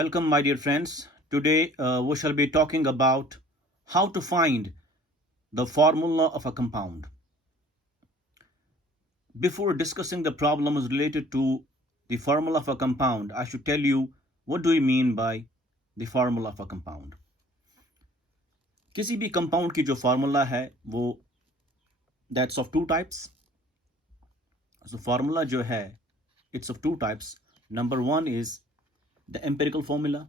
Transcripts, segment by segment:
Welcome, my dear friends. Today we shall be talking about how to find the formula of a compound. Before discussing the problems related to the formula of a compound, I should tell you what do we mean by the formula of a compound. किसी भी compound की जो formula है वो that's of two types. So formula जो है it's of two types. Number one is the empirical formula.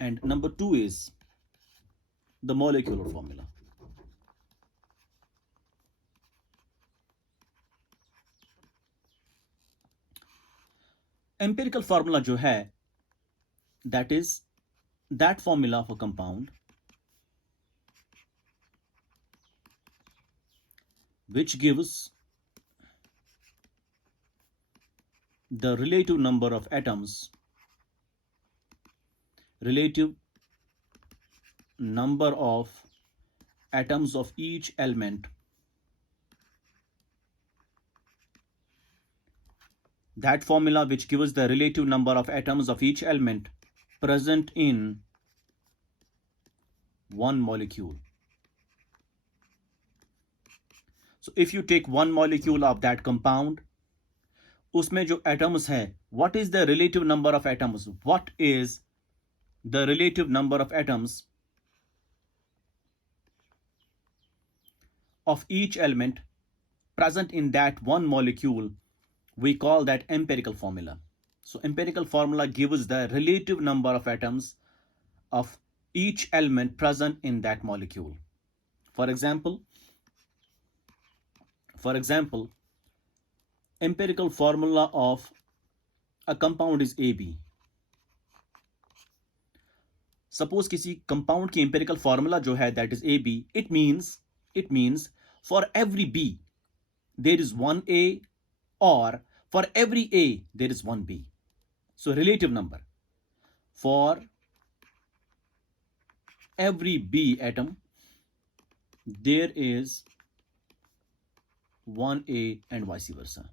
And number two is the molecular formula. Empirical formula जो है that is that formula of a compound which gives the relative number of atoms, relative number of atoms of each element, that formula which gives the relative number of atoms of each element present in one molecule. So if you take one molecule of that compound, उसमें जो atoms है, what is the relative number of atoms? What is the relative number of atoms of each element present in that one molecule? We call that empirical formula. So empirical formula gives the relative number of atoms of each element present in that molecule. For example, empirical formula of a compound is AB. Suppose किसी compound की empirical formula जो है that is AB, it means for every B there is one A, or for every A there is one B. So relative number. For every B atom there is one A and vice versa.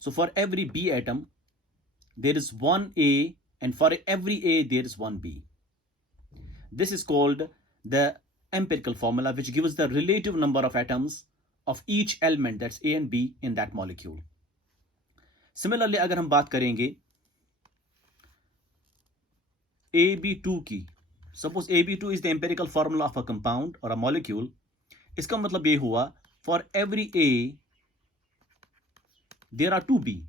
So for every B atom there is one A, and for every A there is one B. This is called the empirical formula which gives the relative number of atoms of each element, that's A and B, in that molecule. Similarly, अगर हम बात करेंगे AB2 की, suppose AB2 is the empirical formula of a compound or a molecule. इसका मतलब ये हुआ for every A there are two B.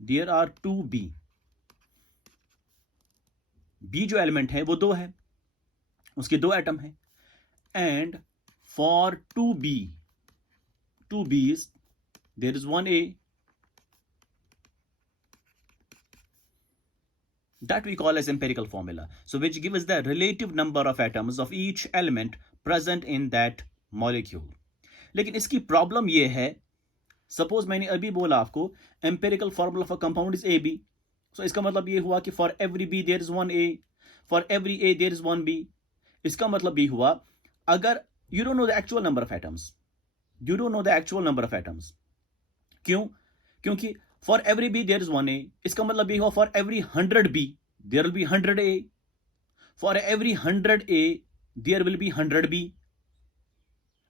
There are two B. B जो एलिमेंट है वो दो है, उसके दो एटम है, and for two B's there is one A. That we call as empirical formula. So which gives the relative number of atoms of each element present in that molecule. लेकिन इसकी problem ये है, suppose मैंने अभी बोला आपको empirical formula for compound is AB. So इसका मतलब ये हुआ कि for every B there is one A, for every A there is one B. इसका मतलब ये हुआ अगर you don't know the actual number of atoms. You don't know the actual number of atoms. क्यों? क्योंकि for every B there is one A. इसका मतलब ये हुआ for every 100 B there will be 100 A. For every 100 A there will be 100 B.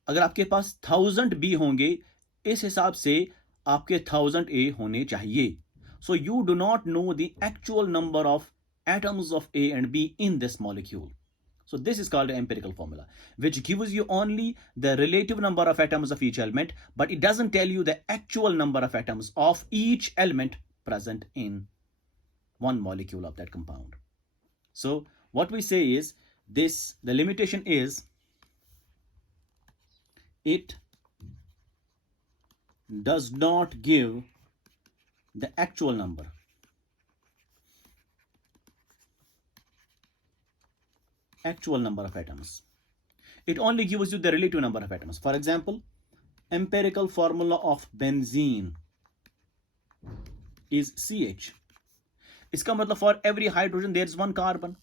अगर आपके पास 1000 B होंगे, इस हिसाब से आपके 1000 A होने चाहिए. So you do not know the actual number of atoms of A and B in this molecule. So this is called an empirical formula, which gives you only the relative number of atoms of each element, but it doesn't tell you the actual number of atoms of each element present in one molecule of that compound. So what we say is this, the limitation is it does not give the actual number of atoms. It only gives you the relative number of atoms. For example, empirical formula of benzene is CH. इसका मतलब for every hydrogen there is one carbon.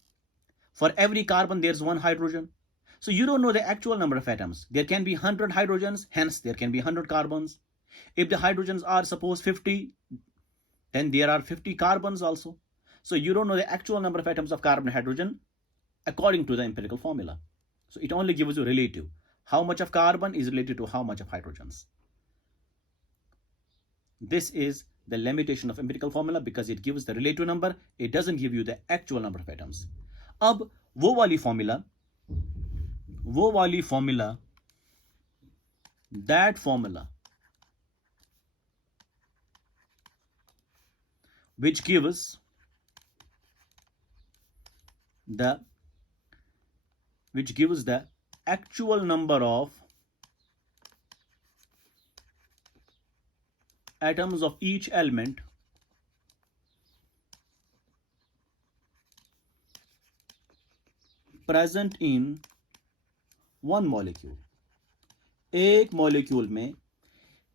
For every carbon there is one hydrogen. So you don't know the actual number of atoms. There can be 100 hydrogens, hence there can be 100 carbons. If the hydrogens are suppose 50, then there are 50 carbons also. So you don't know the actual number of atoms of carbon and hydrogen according to the empirical formula. So it only gives you relative. How much of carbon is related to how much of hydrogens. This is the limitation of empirical formula because it gives the relative number. It doesn't give you the actual number of atoms. अब वो वाली formula, that formula which gives the actual number of atoms of each element present in one molecule. एक molecule में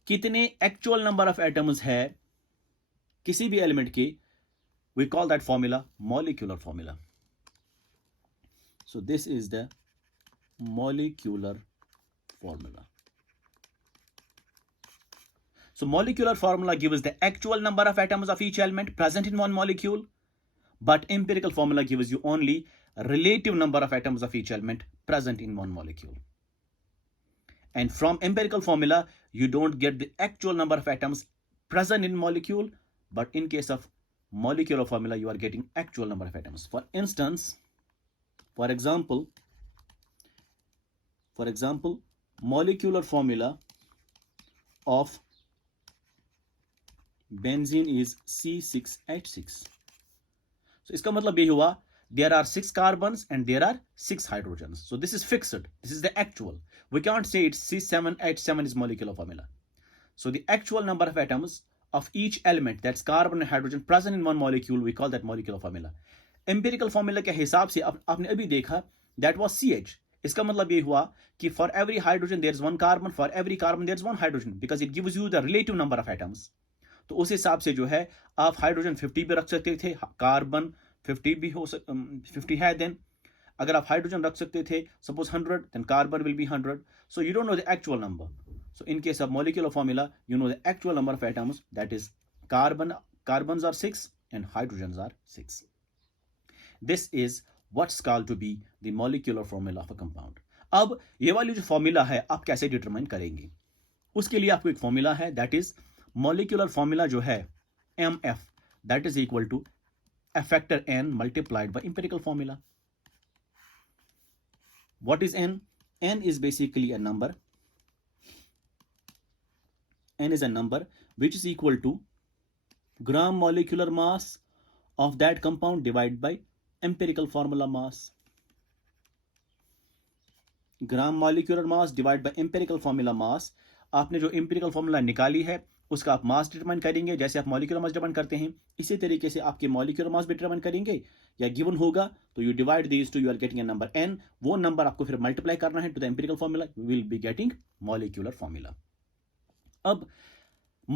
कितने actual number of atoms है किसी भी element के, we call that formula molecular formula. So this is the molecular formula. So molecular formula gives the actual number of atoms of each element present in one molecule, but empirical formula gives you only relative number of atoms of each element present in one molecule. And from empirical formula, you don't get the actual number of atoms present in molecule, but in case of molecular formula, you are getting actual number of atoms. For example, molecular formula of benzene is C6H6. So इसका मतलब ये हुआ there are 6 carbons and there are 6 hydrogens. So this is fixed. This is the actual. We can't say it's C7H7 is molecular formula. So the actual number of atoms of each element, that's carbon and hydrogen present in one molecule, we call that molecular formula. Empirical formula के हिसाब से आपने अभी देखा that was CH. इसका मतलब ये हुआ कि for every hydrogen there is one carbon, for every carbon there is one hydrogen, because it gives you the relative number of atoms. तो उस हिसाब से जो है आप हाइड्रोजन 50 भी रख सकते थे, कार्बन 50 भी हो 50 है, देन अगर आप हाइड्रोजन रख सकते थे suppose 100, then carbon will be 100. So you don't know the actual number. So in case of molecular formula, you know the actual number of atoms, that is carbons are 6 and hydrogens are 6. This is what's called to be the molecular formula of a compound. अब ये वाली जो formula है आप कैसे determine करेंगे, उसके लिए आपको एक फॉर्मूला है, दैट इज molecular formula जो है MF, that is equal to a factor n multiplied by empirical formula. What is n? N is basically a number. N is a number which is equal to gram molecular mass of that compound divided by empirical formula mass. Gram molecular mass divided by empirical formula mass. आपने जो empirical formula निकाली है उसका आप मास determine करेंगे, जैसे आप molecular mass determine करते हैं इसी तरीके से आपके मॉलिक्यूलर मास भी डिटरमाइन करेंगे, या गिवन होगा तो you divide these two, you are getting a number n. वो नंबर आपको फिर मल्टीप्लाई करना है to the empirical formula, you will be getting molecular formula. अब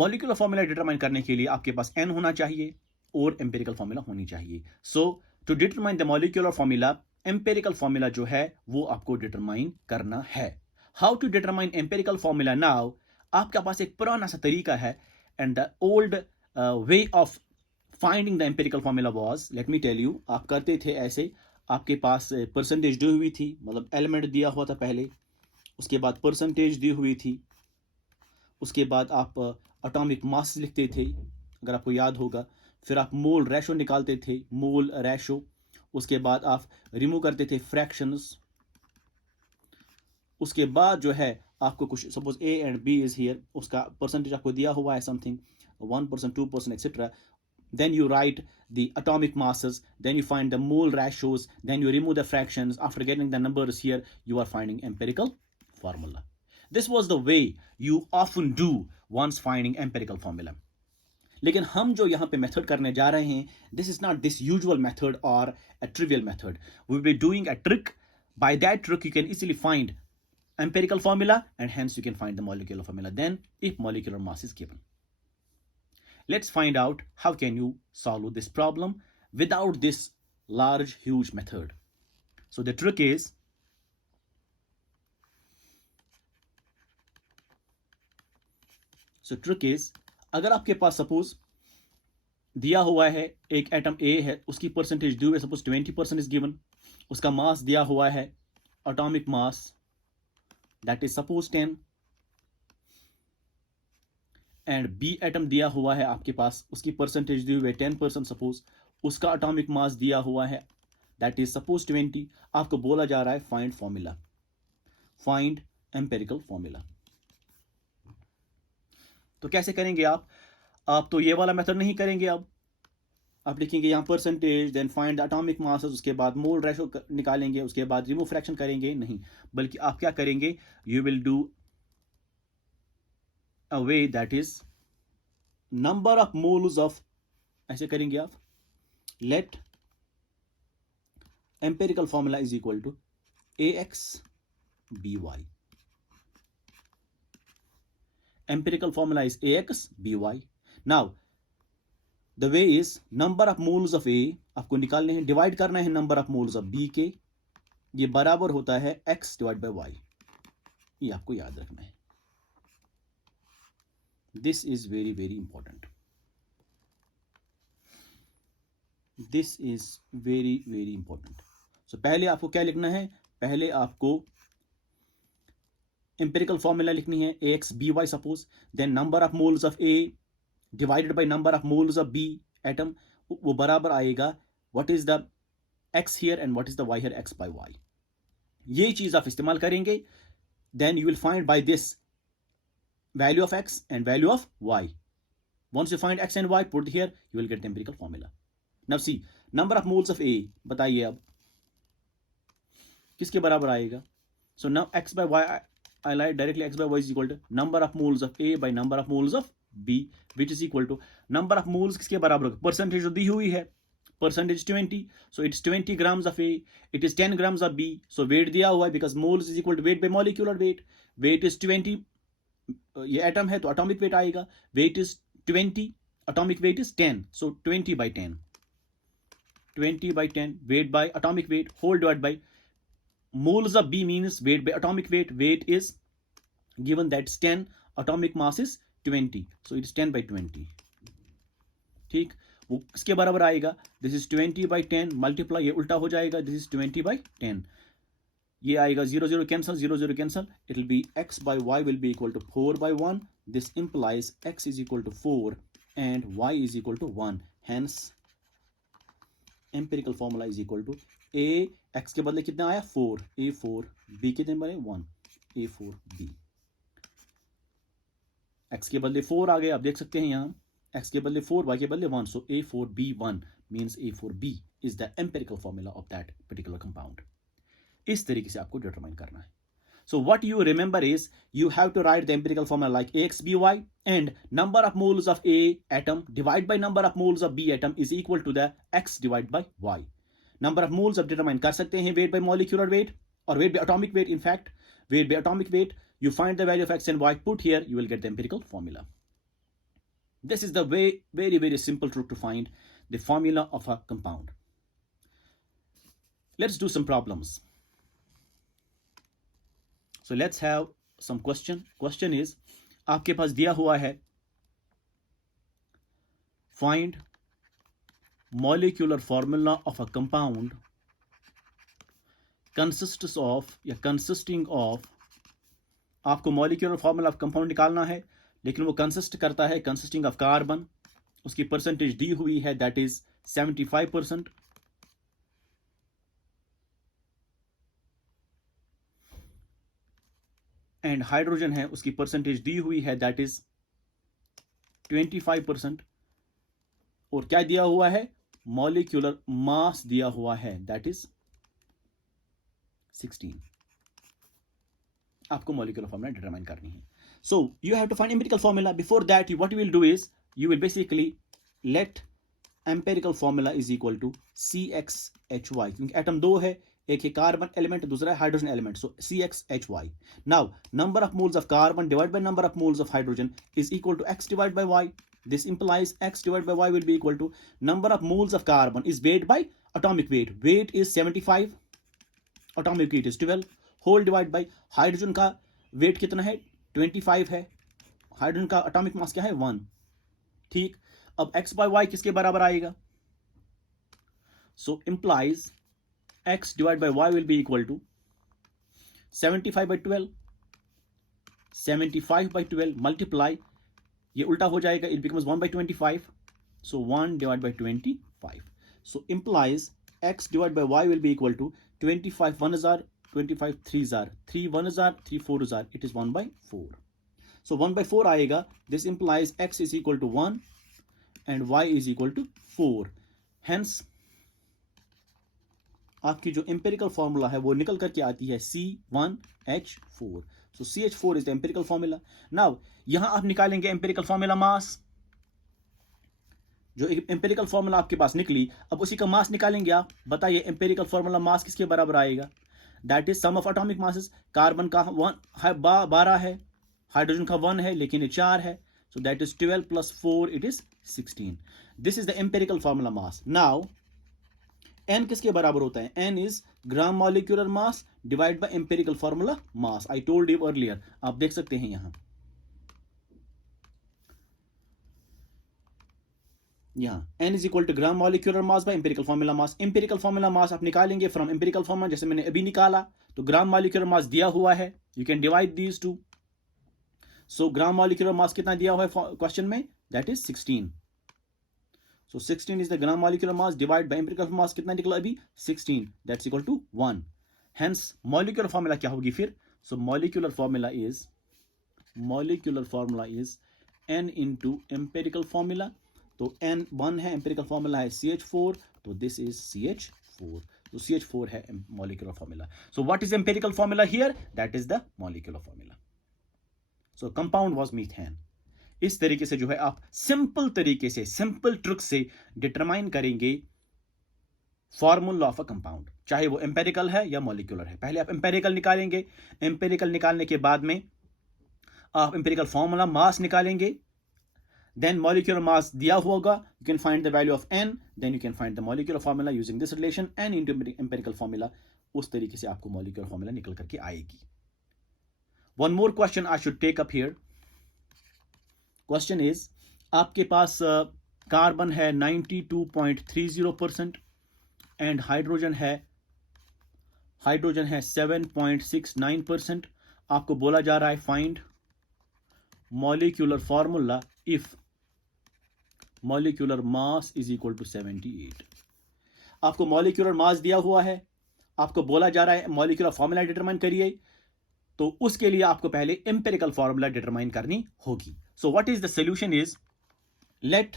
मॉलिक्यूलर फॉर्मूला डिटरमाइन करने के लिए आपके पास n होना चाहिए और एम्पिरिकल फॉर्मूला होनी चाहिए. So to determine the molecular formula, empirical formula जो है वो आपको डिटरमाइन करना है. How to determine empirical formula now? आपके पास एक पुराना सा तरीका है, and the old way of finding the empirical formula was, let me tell you. आप करते थे ऐसे, आपके पास परसेंटेज दी हुई थी, मतलब एलिमेंट दिया हुआ था पहले, उसके बाद परसेंटेज दी हुई थी, उसके बाद आप एटॉमिक मास लिखते थे अगर आपको याद होगा, फिर आप मोल रेशो निकालते थे, मोल रेशो, उसके बाद आप रिमूव करते थे फ्रैक्शंस, उसके बाद जो है आपको कुछ suppose A and B is here, उसका परसेंटेज आपको दिया हुआ है something 1%, 2%, etcetera. Then you write the atomic masses, then you find the mole ratios, then you remove the fractions. After getting the numbers here, you are finding empirical formula. This was the way you often do once finding empirical formula. लेकिन हम जो यहाँ पे method करने जा रहे हैं, this is not this usual method or a trivial method. We will be doing a trick. By that trick, you can easily find empirical formula and hence you can find the molecular formula then if molecular mass is given. Let's find out how can you solve this problem without this large huge method. So the trick is, so trick is, अगर आपके पास suppose दिया हुआ है एक atom A है, उसकी percentage दी हुई है, सपोज 20% इज गिवन, उसका मास दिया हुआ है, atomic mass that is suppose 10, and B atom दिया हुआ है आपके पास, उसकी परसेंटेज दी हुई है 10% सपोज, उसका एटॉमिक मास दिया हुआ है दैट इज सपोज 20। आपको बोला जा रहा है find formula, find empirical formula. तो कैसे करेंगे आप तो ये वाला मेथड नहीं करेंगे। अब आप लिखेंगे यहाँ percentage, then find the atomic mass, उसके बाद मोल रेशो निकालेंगे, उसके बाद रिमूव फ्रैक्शन करेंगे, नहीं, बल्कि आप क्या करेंगे, you will do a way that is number of moles of, ऐसे करेंगे आप, let empirical formula is equal to ax by, empirical formula is ax by. Now the way is number of moles of A आपको निकालने हैं, divide करना है number of moles of B के, ये बराबर होता है x डिवाइड बाय y, ये आपको याद रखना है। This is very very important, this is very very important. So पहले आपको क्या लिखना है, पहले आपको एम्पिरिकल फॉर्मूला लिखनी है ax by suppose, then number of moles of A divided by number of moles of B atom, वो बराबर आएगा what is the x here and what is the y here, x by y। ये चीज आप इस्तेमाल करेंगे, then you will find by this value of x and value of y. Once you find x and y, put here, you will get the empirical formula. Now see, number of moles of A, बताइए अब किसके बराबर आएगा। So now x by y, I write directly x by y is equal to number of moles of A by number of moles of B, which is equal to number of moles किसके बराबर होगा, percentage जो दी हुई है, percentage 20, so it's 20 grams of A, it is 10 grams of B, so weight दिया हुआ है, because moles is equal to weight by molecular weight, weight is 20, ये एटम है तो एटॉमिक वेट आएगा, weight is 20, atomic weight is 10, so 20 by 10, 20 by 10 weight by atomic weight, whole divide by moles of B means weight by atomic weight, weight is given that's 10, atomic mass is 20, so it is 10 by 20। ठीक, वो किसके बराबर आएगा, this is 20 by 10 multiply, ये उल्टा हो जाएगा, this is 20 by 10, ये आएगा 0 0 cancel, 0 0 cancel, it will B x by y will be equal to 4 by 1, this implies x is equal to 4 and y is equal to 1, hence empirical formula is equal to a, x के बदले कितना आया 4, a4, b कितने बने 1, a4 b, x के बदले 4 आ गए, आप देख सकते हैं यहाँ x के बदले 4, y के बदले 1, so a4 b1 means a4 b is the empirical formula of that particular compound। इस तरीके से आपको डिटरमाइन करना है। So what you remember is you have to write the empirical formula like ax by and number of moles of A atom divide by number of moles of B atom is equal to the x divide by y। Number of moles आप determine कर सकते हैं weight by molecular weight और weight by atomic weight, in fact weight by atomic weight, you find the value of x and y, put here, you will get the empirical formula। This is the very very simple trick to find the formula of a compound। Let's do some problems। So let's have some question। Question is, आपके पास दिया हुआ है find molecular formula of a compound consists of या consisting of, आपको molecular formula of compound निकालना है, लेकिन वो consist करता है consisting of carbon, उसकी परसेंटेज दी हुई है that is 75%, एंड हाइड्रोजन है उसकी परसेंटेज दी हुई है दैट इज 25%, और क्या दिया हुआ है, मॉलिक्यूलर मास दिया हुआ है दैट इज 16। आपको मॉलिक्यूलर फॉर्मूला डिटरमाइन करनी है। So you have to find empirical formula. Before that what you will do is you will basically let empirical formula is equal to CxHy, क्योंकि atom दो है, एक है कार्बन एलिमेंट, दूसरा है hydrogen element, so CxHy। Now number of moles of carbon divide by number of moles of hydrogen is equal to x divide by y। This implies x divided by y will be equal to number of moles of carbon is weight by atomic weight, weight is 75, atomic weight is 12, whole divided by hydrogen का weight कितना है 25 है, hydrogen का atomic mass क्या है 1, ठीक। अब x by y किसके बराबर आएगा? So implies x divide by y will be equal to 75 by 12, 75 by 12 multiply, ये उल्टा हो जाएगा, it becomes 1 by 25, so 1 divided by 25, so implies x divided by y will be equal to 25 1 are 25 3 are 3 1 are 3 4 are, it is 1 by 4, so 1 by 4 आएगा, this implies x is equal to 1 and y is equal to 4, hence आपकी जो empirical formula है वो निकल करके आती है C1H4, so CH4 is the empirical formula. Now यहां आप निकालेंगे एम्पिरिकल फॉर्मूला मास, जो एम्पिरिकल फॉर्मूला आपके पास निकली, अब उसी का मास निकालेंगे आप, बताइए एम्पिरिकल फॉर्मूला मास किसके बराबर आएगा? That is sum of atomic masses, carbon का 12 है, हाइड्रोजन का 1 है लेकिन ये 4 है, so that is 12 plus 4 it is 16. This is the empirical formula mass. Now n किसके बराबर होता है? n is gram molecular mass divide by empirical formula mass. I told you earlier, आप देख सकते हैं यहां n is equal to gram molecular mass by empirical formula mass. Empirical formula mass आप निकालेंगे फ्रॉम एम्पिरिकल फॉर्मूला, जैसे मैंने अभी निकाला, तो ग्राम मॉलिक्यूलर मास दिया हुआ है, you can divide these to. So gram molecular mass कितना दिया हुआ है क्वेश्चन में? That is 16. So 16 is the gram molecular mass divided by empirical mass, कितना निकला अभी? 16. That's equal to 1. Hence molecular formula क्या होगी फिर? So molecular formula is n into empirical formula. तो n 1 है, empirical formula है CH4, तो this is CH4. So CH4 है molecular formula. So what is empirical formula here? That is the molecular formula. So compound was methane. इस तरीके से जो है आप सिंपल तरीके से, सिंपल ट्रिक से डिटरमाइन करेंगे फॉर्मूला ऑफ अ कंपाउंड, चाहे वो एम्पेरिकल है या मॉलिक्यूलर है. पहले आप एम्पेरिकल निकालेंगे, एम्पेरिकल निकालने के बाद में आप एम्पेरिकल फॉर्मूला मास निकालेंगे, देन मॉलिक्यूलर मास दिया होगा, you can find the value of n, then you can find the molecular formula using this relation n into empirical formula. उस तरीके से आपको मॉलिक्यूलर फॉर्मूला निकल करके आएगी. One more question I should take up here. Question is, आपके पास carbon है 92.30% एंड हाइड्रोजन है 7.69%. आपको बोला जा रहा है find molecular formula if molecular mass is equal to 78. आपको मॉलिक्यूलर मास दिया हुआ है, आपको बोला जा रहा है मॉलिक्यूलर फॉर्मूला डिटरमाइन करिए, तो उसके लिए आपको पहले एम्पिरिकल फॉर्मूला डिटरमाइन करनी होगी. So what is the solution is, let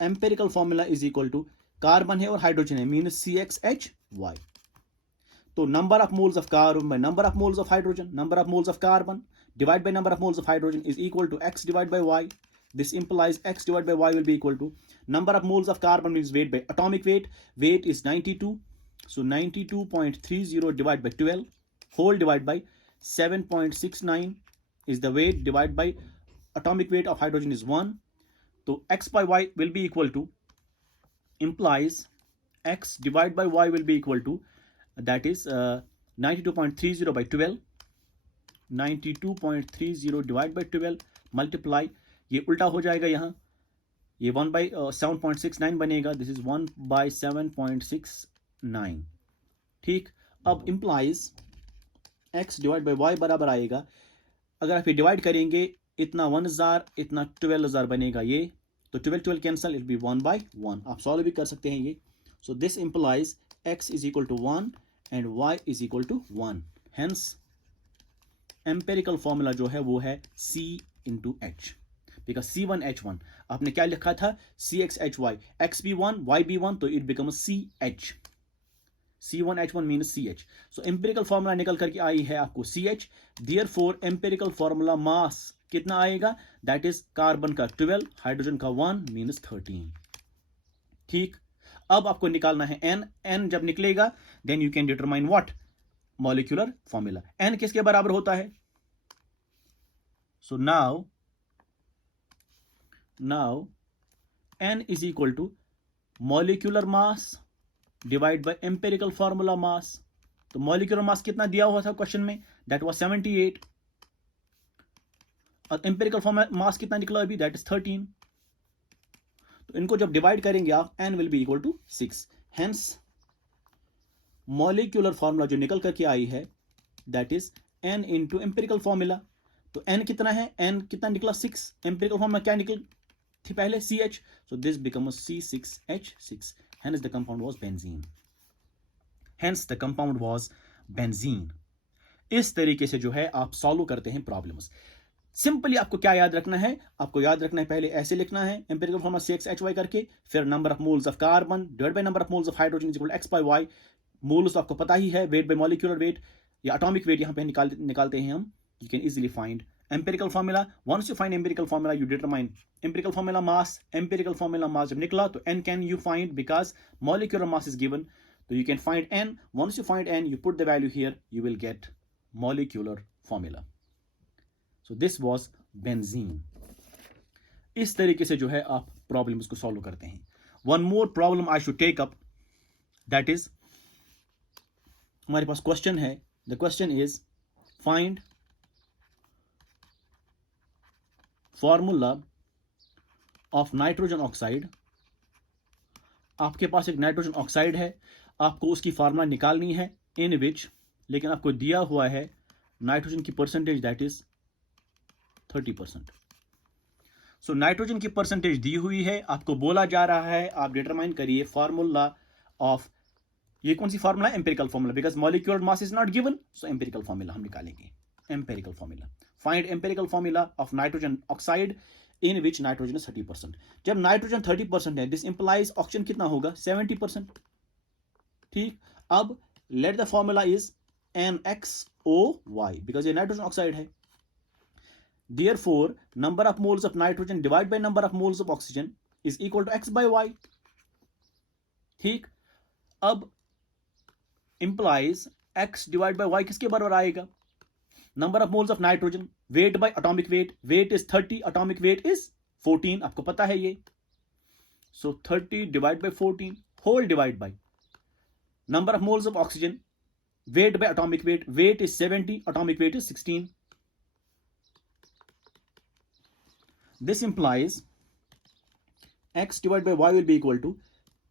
empirical formula is equal to, carbon है और हाइड्रोजन है, मींस CXHY. तो number of moles of carbon by number of moles of hydrogen, number of moles of carbon divide by number of moles of hydrogen is equal to x divide by y. This implies x divided by y will be equal to number of moles of carbon is weight by atomic weight. Weight is 92. So 92.30 divided by 12 whole divided by 7.69 is the weight divided by atomic weight of hydrogen is 1. So x by y will be equal to, implies x divided by y will be equal to, that is 92.30 by 12. 92.30 divided by 12 multiply, ये उल्टा हो जाएगा यहाँ, ये 1 by 7.69 बनेगा, this is 1 by 7.69. ठीक. अब implies x divide by y बराबर आएगा, अगर आप ये डिवाइड करेंगे, इतना 1000 इतना 12000 बनेगा ये, तो 12 कैंसल, इट बी 1 by 1. आप सॉल्व भी कर सकते हैं ये. So this implies x is equal to 1 and y is equal to 1. Hence empirical formula जो है वो है C into H, because C1H1 आपने क्या लिखा था, CXHY, x भी 1 y भी 1, तो it become CH. C1H1 means CH. So empirical formula निकल करके आई है आपको CH. Therefore empirical formula mass कितना आएगा, दैट इज कार्बन का 12, हाइड्रोजन का 1 मीन्स 13. ठीक. अब आपको निकालना है n जब निकलेगा then you can determine what, molecular formula. n किसके बराबर होता है? So now n is equal to molecular mass divide by empirical formula mass. तो molecular mass कितना दिया हुआ था क्वेश्चन में, that was 78. और एम्पिरिकल मास कितना निकला अभी, दैट इज 13। तो इनको जब डिवाइड करेंगे आप, n will be equal to 6। Hence molecular formula जो निकल करके आई है that is n into empirical formula. तो n कितना है, n कितना निकला 6, एम्पिरिकल फॉर्मूला क्या निकल थी पहले, CH, so this becomes C6H6, hence the compound was benzene, hence the compound was benzene। इस तरीके से जो है आप सॉल्व करते हैं प्रॉब्लम्स। सिंपली आपको क्या याद रखना है, आपको याद रखना है पहले ऐसे लिखना है एम्पिरिकल फॉर्मूला CXHY करके, फिर number of moles of carbon divide by number of moles of hydrogen is equal to x by y। Moles आपको पता ही है, वेट बाय मॉलिक्यूलर वेट या एटॉमिक वेट यहां पे निकालते हैं हम। You can easily find empirical formula। once you find empirical formula you determine empirical formula mass। empirical formula mass जब निकला तो n can you find because molecular mass is given, so you can find n। once you find n you put the value here, you will get molecular formula। so this was benzene। इस तरीके से जो है आप problems को solve करते हैं। One more problem I should take up, that is हमारे पास क्वेश्चन है, the question is find formula of nitrogen oxide. आपके पास एक नाइट्रोजन ऑक्साइड है, आपको उसकी फार्मूला निकालनी है इन विच, लेकिन आपको दिया हुआ है नाइट्रोजन की percentage that is 30%। So nitrogen की परसेंटेज दी हुई है, आपको बोला जा रहा है आप डिटरमाइन करिए फॉर्मूला ऑफ, ये कौन सी फार्मूला है, empirical formula, because molecular mass is not given, so empirical formula हम निकालेंगे। Empirical formula, find empirical formula of nitrogen oxide in which nitrogen is 30%। जब नाइट्रोजन 30% है, दिस इंप्लाइज ऑक्सीजन कितना होगा, 70%। ठीक, अब let the formula is NXOY, because ये nitrogen oxide है। Therefore, number of moles of nitrogen divided by number of moles of oxygen is equal to x by y। ठीक, अब implies x divided by y किसके बराबर आएगा, number of moles of nitrogen, weight by atomic weight, weight is 30, atomic weight is 14, आपको पता है ये। so 30 divided by 14 whole divide by number of moles of oxygen, weight by atomic weight, weight is 70, atomic weight is 16। This implies x divided by y will be equal to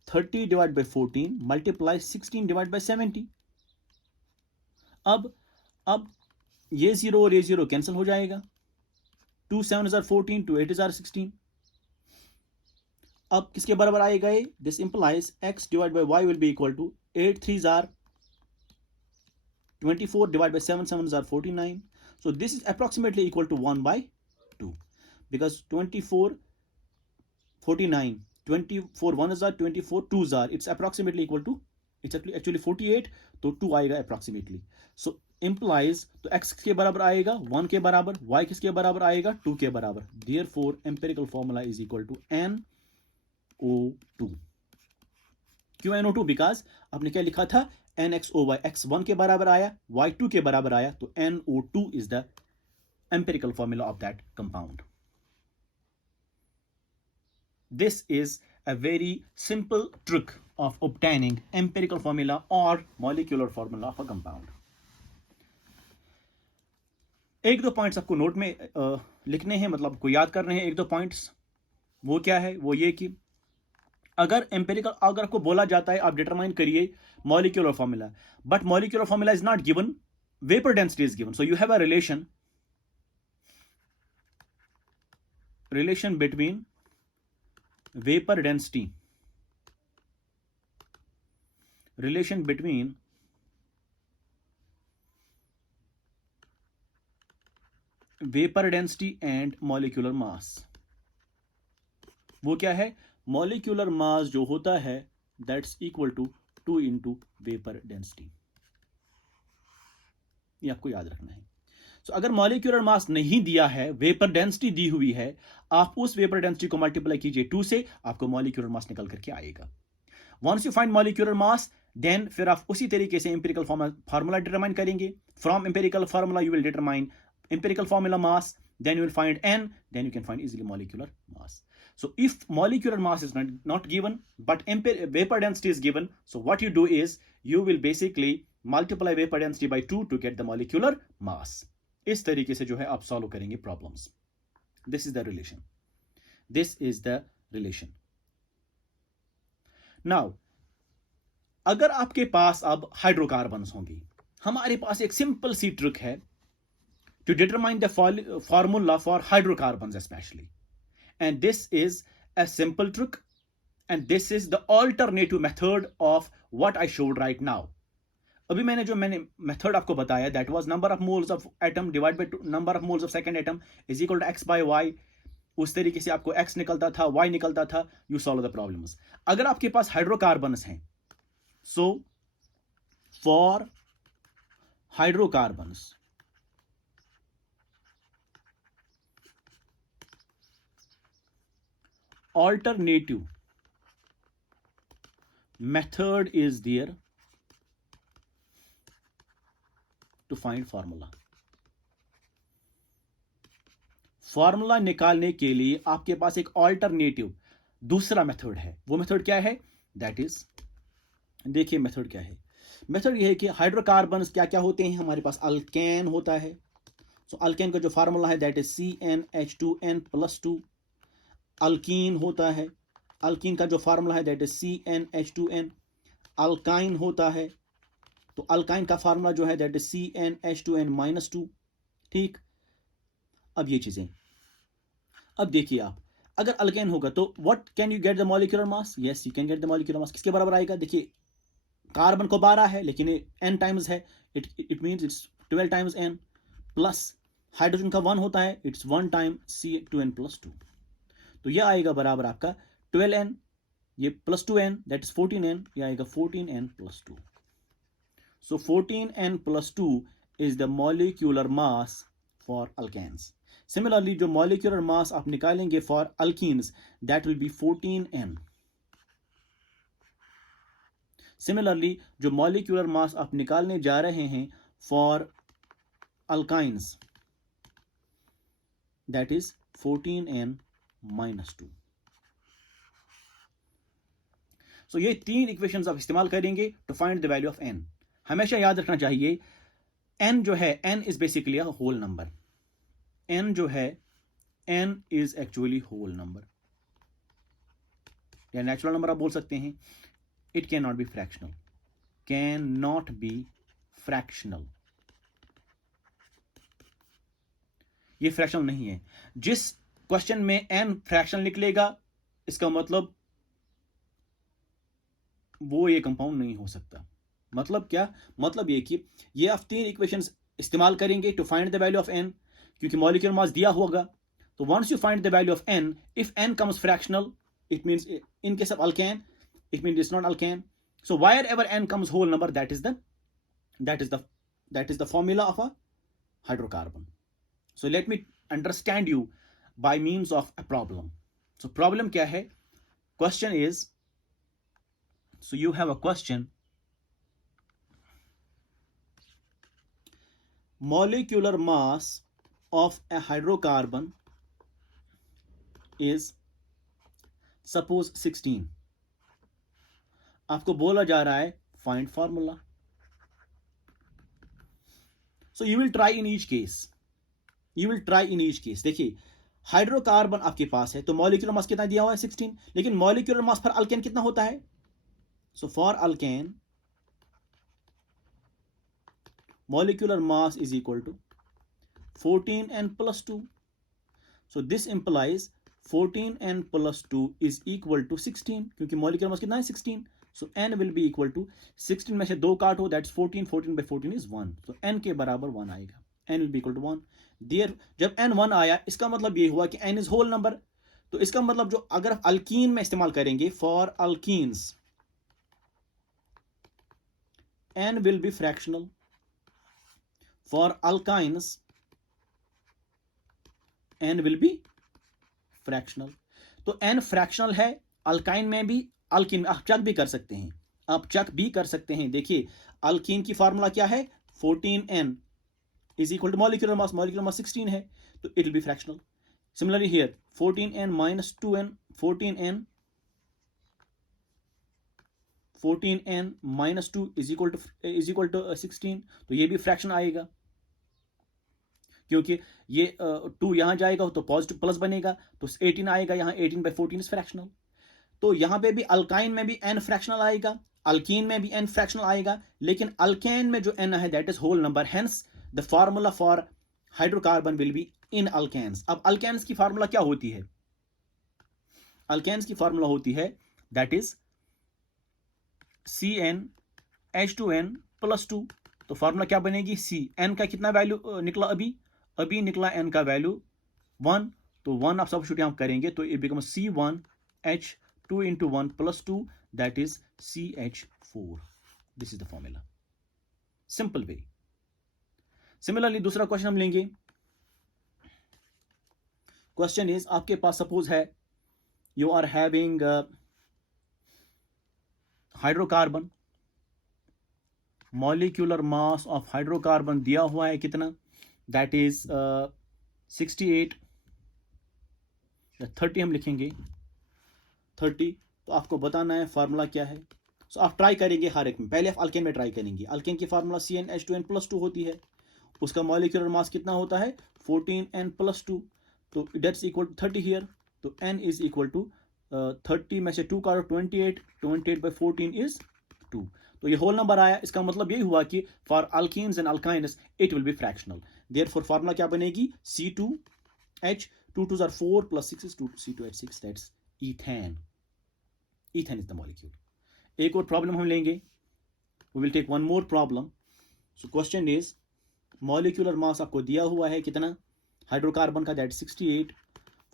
30 divided by 14 multiply 16 divided by 70। अब ये 0 और ये 0 cancel हो जाएगा, 2 7 are 14, 2 8 are 16। अब किसके बराबर आएगा ये, this implies x divided by y will be equal to 8 3 are 24 divided by 7 7 are 49। so this is approximately equal to 1 by 2, because 24 49 24 1s are 24 2s are, it's approximately equal to, it's actually 48, तो 2 आएगा approximately। so implies, तो x के बराबर आएगा 1 के बराबर, y किसके बराबर आएगा 2 के बराबर। therefore empirical formula is equal to NO2। क्यों NO2, because आपने क्या लिखा था, NXOY, x 1 के बराबर आया, y 2 के बराबर आया, तो NO2 is the empirical formula of that compound। This is a very simple trick of obtaining empirical formula or molecular formula of a compound। एक दो पॉइंट्स आपको नोट में लिखने हैं, मतलब आपको याद करने हैं एक दो पॉइंट्स। वो क्या है, वो ये कि अगर आपको बोला जाता है आप डिटरमाइन करिए molecular formula, but molecular formula is not given, vapour density is given, so you have a relation between vapor density, relation between vapor density and molecular mass। वो क्या है, molecular mass जो होता है that's equal to 2 into vapor density। ये आपको याद रखना है। So, अगर मॉलिक्यूलर मास नहीं दिया है, वेपर डेंसिटी दी हुई है, आप उस वेपर डेंसिटी को मल्टीप्लाई कीजिए 2 से, आपको मॉलिक्यूलर मास निकल करके आएगा। Once you find molecular mass, then फिर आप उसी तरीके से एम्पिरिकल फार्मूला डिटरमाइन करेंगे। From empirical formula you will determine empirical formula mass, then you will find n, then you can find easily molecular mass। So if molecular mass is not given but vapor density is given, so what you do is you will basically multiply vapor density by 2 to get the molecular mass। इस तरीके से जो है आप solve करेंगे problems. This is the relation, this is the relation. Now अगर आपके पास अब हाइड्रोकार्बन्स होंगे, हमारे पास एक सिंपल सी ट्रिक है to determine the formula for hydrocarbons especially, and this is a simple trick, and this is the alternative method of what I showed right now. अभी मैंने method आपको बताया, that was number of moles of atom divide by number of moles of second atom is equal to x by y. उस तरीके से आपको x निकलता था, y निकलता था, यू सॉल्व द प्रॉब्लम्स. अगर आपके पास हाइड्रोकार्बन्स हैं, so for hydrocarbons alternative method is there to find formula. Formula निकालने के लिए आपके पास एक ऑल्टरनेटिव दूसरा मेथड है. वो मेथड क्या है? दैट इज, देखिए मेथड क्या है. मेथड ये है कि हाइड्रोकार्बन्स क्या क्या होते हैं. हमारे पास अल्केन होता है. सो अल्केन का जो फार्मूला है दैट इज CnH2n+2. अल्कीन होता है. अल्कीन का जो फार्मूला है दैट इज CnH2n. अल्काइन होता है, तो अल्काइन का फार्मूला जो है दैट इज CnH2n-2. ठीक. अब ये चीजें, अब देखिए आप, अगर अल्केन होगा तो what can you get the molecular mass? Yes, you can get the molecular मास. किसके बराबर आएगा? देखिए कार्बन को 12 है, लेकिन n टाइम्स है, it means it's 12 times n, plus hydrogen का 1 होता है, इट्स 1 टाइम C2n+2. तो यह आएगा बराबर आपका 12n, ये plus 2n that is 14n, ये आएगा 14n+2. So 14n+2 is the molecular mass for alkanes. Similarly जो मॉलिक्यूलर मास आप निकालेंगे for alkenes that will be 14n. Similarly जो मॉलिक्यूलर मास आप निकालने जा रहे हैं for alkynes that is 14n-2. So ये 3 इक्वेशंस आप इस्तेमाल करेंगे to find the value of n. हमेशा याद रखना चाहिए n जो है, n is basically a whole number. n जो है, n is actually whole number या नेचुरल नंबर आप बोल सकते हैं. It can not be fractional, can not be fractional. ये फ्रैक्शनल नहीं है. जिस क्वेश्चन में n फ्रैक्शनल निकलेगा, इसका मतलब वो ये कंपाउंड नहीं हो सकता. मतलब क्या? मतलब ये कि ये आप 3 इक्वेशंस इस्तेमाल करेंगे to find the value of n, क्योंकि मॉलिक्यूलर मास दिया होगा. तो once you find the value of n, if n comes fractional, it means in case of alkane, it means it's not alkane. So wherever n comes whole number, that is the formula of a hydrocarbon. So let me understand you by means of a problem. So problem kya hai? Question is, so you have a question, molecular mass of a hydrocarbon is suppose 16. आपको बोला जा रहा है find formula. So you will try in each case. देखिए hydrocarbon आपके पास है, तो molecular mass कितना दिया हुआ है? 16. लेकिन मॉलिक्यूलर मास फॉर अल्केन कितना होता है? So for alkane molecular mass is equal to 14n+2. So this implies 14n+2 is equal to 16, क्योंकि मॉलिक्यूलर मास कितना है? 16. So n will be equal to 16 में से 2 काटो, that's 14. 14 by 14 is 1. So n के बराबर 1 आएगा. n will be equal to 1. There जब n 1 आया, इसका मतलब ये हुआ कि n is whole number. तो इसका मतलब जो अगर आप अल्कीन में इस्तेमाल करेंगे, for alkenes n will be fractional. For alkynes n will be fractional. तो n फ्रैक्शनल है अल्काइन में भी, अल्कीन आप चेक भी कर सकते हैं. देखिए अल्कीन की फार्मूला क्या है? 14n is equal to molecular mass 16 है, तो it will be fractional. Similarly here 14n-2n, 14n-2 is equal to 16, तो ये भी फ्रैक्शन आएगा. क्योंकि ये 2 यहाँ जाएगा तो पॉजिटिव प्लस बनेगा, तो 18 आएगा यहाँ, 18/14 इज फ्रैक्शनल। तो यहाँ पे भी अल्काइन में भी n फ्रैक्शनल आएगा, अल्कीन में भी n फ्रैक्शनल आएगा, लेकिन अल्केन में जो n है that is whole number, hence the formula for hydrocarbon will be in alkanes. अब अल्केन्स की फार्मूला क्या होती है? अल्केन्स की फार्मूला होती है दैट इज CnH2n + 2। तो फार्मूला क्या बनेगी? C, n का कितना वैल्यू निकला? अभी निकला n का वैल्यू 1, तो 1 आप सब्स्टिट्यूट यहां करेंगे तो it become C1H2 into 1 + 2 that is CH4। This is the formula, simple way. Similarly दूसरा क्वेश्चन हम लेंगे। क्वेश्चन इज, आपके पास सपोज है you are having hydrocarbon, molecular mass of hydrocarbon दिया हुआ है कितना? दैट इज 68 या 30 हम लिखेंगे 30। तो आपको बताना है फार्मूला क्या है। सो आप ट्राई करेंगे हर एक में। पहले आप अल्केन में ट्राई करेंगे। अल्केन की फार्मूला CnH2n + 2 होती है। उसका मॉलिक्यूलर मास कितना होता है? 14n + 2, तो दैट्स इक्वल टू 30 हियर। तो n इज इक्वल टू 30 में से 2 का 28, 28/14 इज 2। तो ये होल नंबर आया। इसका मतलब यही हुआ कि for alkenes and alkynes it will be fractional. Therefore formula क्या बनेगी? C2H, 2 2s are 4 + 6 is 2, C2H6, that's ethane. Ethane is the molecule. एक और प्रॉब्लम हम लेंगे। We will take one more problem. So question is, molecular mass आपको दिया हुआ है कितना हाइड्रोकार्बन का? दैट 68।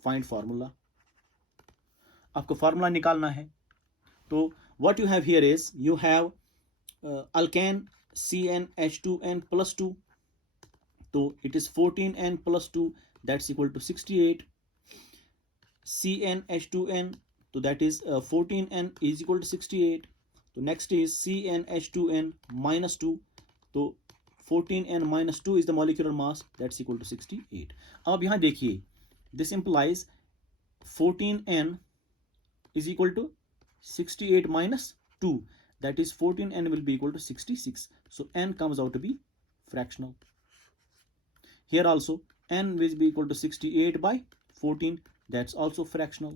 Find formula. आपको फार्मूला निकालना है। तो what you have here is, you have alkane CnH2n + 2, तो it is 14n + 2 that's equal to 68। CnH2n, तो that is 14n is equal to 68। तो नेक्स्ट इज CnH2n - 2, तो 14n - 2 is the molecular mass, that's equal to 68। अब यहां देखिए, this implies 14n is equal to 68 - 2, that is 14n will be equal to 66, so n comes out to be fractional. Here also n will be equal to 68/14, that's also fractional.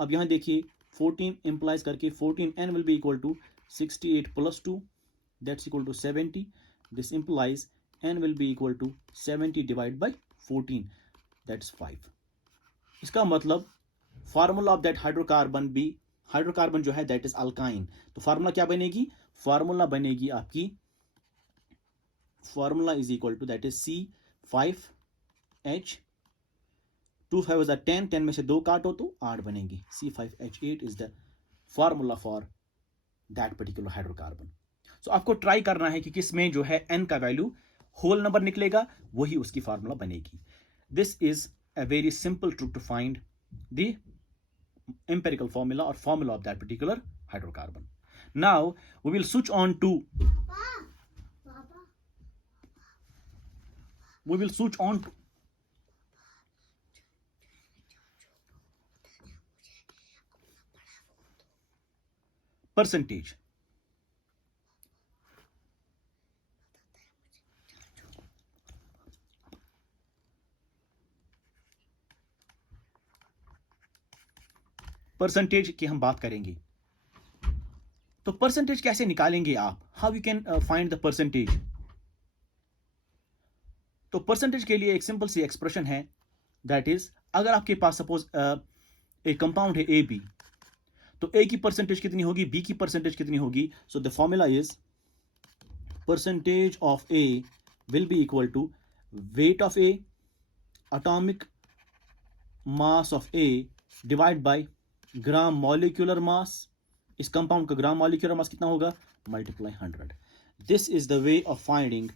अब यहां देखिए 14 implies करके 14n will be equal to 68 + 2, that's equal to 70. This implies n will be equal to 70 divided by 14, that's 5. इसका मतलब formula of that hydrocarbon भी, hydrocarbon जो है that is alkyne. तो फार्मूला क्या बनेगी? फार्मूला बनेगी आपकी, formula is equal to that is C5H, 2 5 is 10, 10 में से 2 काटो तो 8 बनेगी। C5H8 is the formula for that particular hydrocarbon. So आपको ट्राई करना है कि किस में जो है n का वैल्यू होल नंबर निकलेगा, वही उसकी फार्मूला बनेगी। This is a very simple trick to find the empirical formula or formula of that particular hydrocarbon. Now we will switch on to percentage. Percentage की हम बात करेंगे। तो परसेंटेज कैसे निकालेंगे आप? How you can find the percentage? तो percentage के लिए एक सिंपल सी एक्सप्रेशन है, दैट इज, अगर आपके पास सपोज एक कंपाउंड है AB, तो A की परसेंटेज कितनी होगी, B की परसेंटेज कितनी होगी? So the formula is percentage of A will be equal to weight of A, atomic mass of A divide by gram molecular mass. इस कंपाउंड का ग्राम मॉलिक्यूलर मास कितना होगा? Multiply 100। This is the way of finding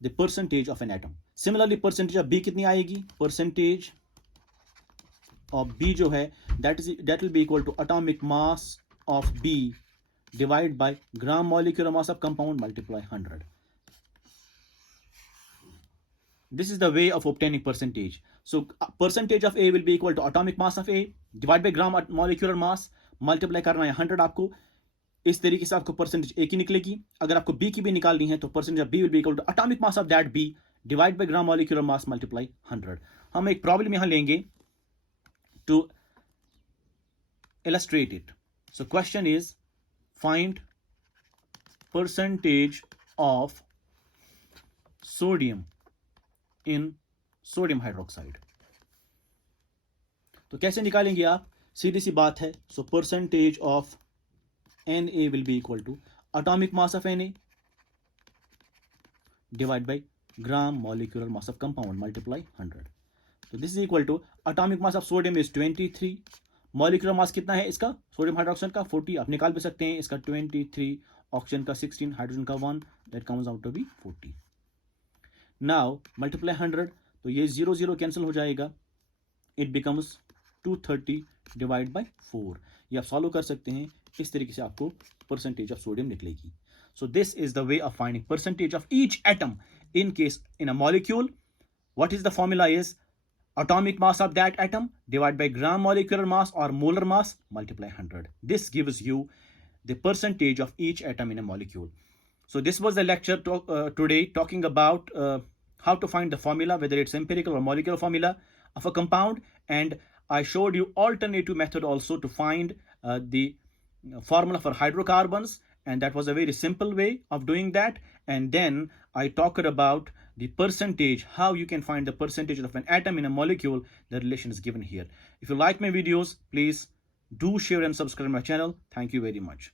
the percentage of an atom. Similarly percentage of B कितनी आएगी? Percentage of B जो है that will be equal to atomic mass of B divide by gram molecular mass of compound multiply 100. This is the way of obtaining percentage. So percentage of A will be equal to atomic mass of A divided by gram molecular mass, multiply करना है 100 आपको, इस तरीके से आपको percentage ए की निकलेगी। अगर आपको बी की भी निकालनी है तो percentage of B will be equal to atomic mass of that B divide by gram molecular mass multiply 100। हम एक प्रॉब्लम यहां लेंगे to illustrate it. So question is, find percentage of sodium in sodium hydroxide. तो कैसे निकालेंगे आप? सीधी सी बात है। So percentage of Na will be equal to atomic mass of Na divide by gram molecular mass of compound multiply 100। तो this is equal to atomic mass of sodium is 23, molecular mass कितना है इसका sodium hydroxide का 40, आप निकाल भी सकते हैं। इसका 23, ऑक्सीजन का 16, हाइड्रोजन का 1, that comes out to be 40। Now multiply 100, तो ये 0 0 कैंसिल हो जाएगा, इट बिकम्स 230 डिवाइड बाय 4। ये आप सॉल्व कर सकते हैं। इस तरीके से आपको परसेंटेज ऑफ सोडियम निकलेगी। So this is the way of finding percentage of each atom in case in a molecule. What is the formula is atomic mass of that atom divided by gram molecular mass or molar mass multiply 100. This gives you the percentage of each atom in a molecule. So this was the lecture today talking about how to find the formula, whether it's empirical or molecular formula of a compound, and I showed you alternative method also to find the formula for hydrocarbons, and that was a very simple way of doing that. And then I talked about the percentage, how you can find the percentage of an atom in a molecule. The relation is given here. If you like my videos, please do share and subscribe my channel. Thank you very much.